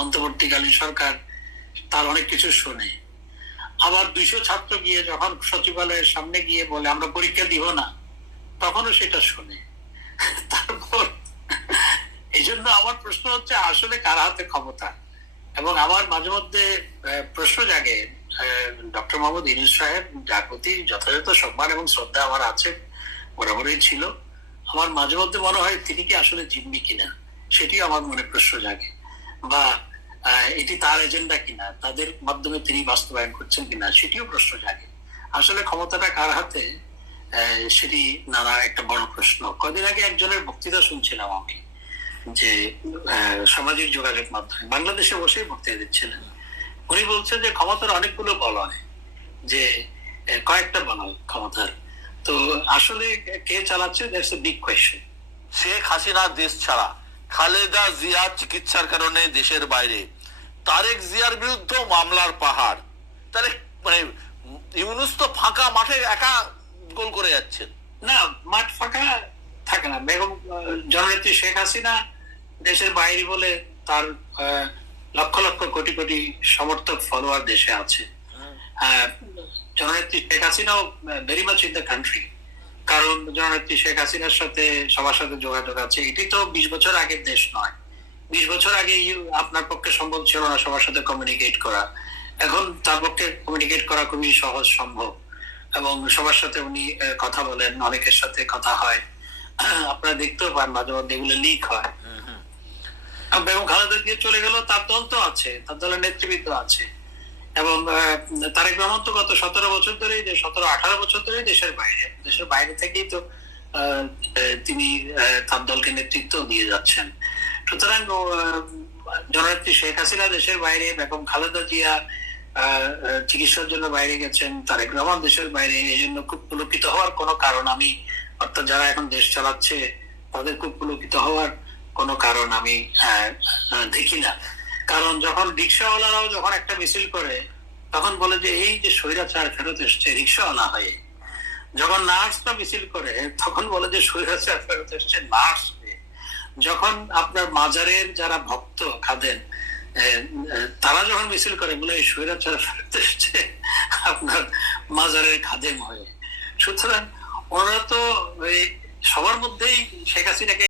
অন্তর্বর্তীকালীন সরকার তার অনেক কিছু শোনে। আবার 200 ছাত্র গিয়ে যখন সচিবালয়ের সামনে গিয়ে বলে আমরা পরীক্ষা দিব না, তখনও সেটা শোনে। তারপর এই জন্য আমার প্রশ্ন হচ্ছে আসলে কার হাতে ক্ষমতা। এবং আমার মাঝে মধ্যে প্রশ্ন জাগে, ডক্টর মোহাম্মদ ইউনূস সাহেব, যার প্রতি যথাযথ সম্মান এবং শ্রদ্ধা আমার আছে, বরাবরই ছিল, আমার মাঝে মধ্যে মনে হয় তিনি কি আসলে জিম্মি কিনা, সেটিও আমার মনে প্রশ্ন জাগে। বা এটি তার এজেন্ডা কিনা, তাদের মাধ্যমে তিনি বাস্তবায়ন করছেন কিনা, সেটিও প্রশ্ন জাগে। আসলে ক্ষমতাটা কার হাতে, সেটি নানা একটা বড় প্রশ্ন। কদিন আগে একজনের বক্তৃতা শুনছিলাম আমি, যে সামাজিক যোগাযোগ মাধ্যমে বাংলাদেশে বসেই বক্তৃতা দিচ্ছিলেন। উনি বলছেন যে ক্ষমতার অনেকগুলো বলয়, যে কয়েকটা বলয় ক্ষমতার, তো আসলে কে চালাচ্ছে, that's a big question. Sheikh Hasina দেশ ছাড়া, খালেদা জিয়া চিকিৎসার কারণে দেশের বাইরে, তারেক জিয়ার বিরুদ্ধে মামলার পাহাড়, তাহলে মানে ইউনূস তো ফাঁকা মাঠে একা গোল করে যাচ্ছেন। না, মাঠ ফাঁকা থাকে না। বেগম জননেত্রী শেখ হাসিনা দেশের বাইরে বলে তার লক্ষ লক্ষ কোটি কোটি সমর্থক ফলোয়ার দেশে আছে। জননেত্রী শেখ হাসিনাও very much in the country, কারণ জননেত্রী শেখ হাসিনার সাথে সবার সাথে যোগাযোগ আছে। এটি তো 20 বছর আগের দেশ নয়। 20 বছর আগে আপনার পক্ষে সম্ভব ছিল না সবার সাথে কমিউনিকেট করা, এখন তার পক্ষে কমিউনিকেট করা খুবই সহজ সম্ভব, এবং সবার সাথে উনি কথা বলেন, অনেকের সাথে কথা হয়, আপনারা দেখতেও পান মাঝে মধ্যে এগুলো লিক হয়। বেগম খালেদা জিয়া চলে গেল, তার দল তো আছে, তার দলের নেতৃবৃন্দ আছে, এবং তারেক রহমান তো গত 17 বছর ধরে, 17-18 বছর ধরে দেশের বাইরে থেকেই তো তিনি তার দলকে নেতৃত্ব দিয়ে যাচ্ছেন। সুতরাং জননেত্রী শেখ হাসিনা দেশের বাইরে, বেগম খালেদা জিয়া চিকিৎসার জন্য বাইরে গেছেন, তারেক রহমান দেশের বাইরে, এই জন্য খুব পুলকিত হওয়ার কোনো কারণ আমি, অর্থাৎ যারা এখন দেশ চালাচ্ছে তাদের খুব পুলকিত হওয়ার কোনো কারণ আমি দেখি না। কারণ যখন রিক্সাওয়ালারাও যখন একটা মিছিল করে, তখন বলে যে এই যে স্বৈরাচার ফেরত এসছে রিক্সাওয়ালা হয়ে। যখন নার্সরা মিছিল করে, তখন বলে যে স্বৈরাচার ফেরত এসছে নার্স হয়ে। যখন আপনার মাজারের যারা ভক্ত খাদেন, তারা যখন মিছিল করে, বলে এই স্বৈরাচার ফেরত এসছে আপনার মাজারের খাদেম হয়ে। সুতরাং ওনারা তো সবার মধ্যেই শেখ হাসিনাকে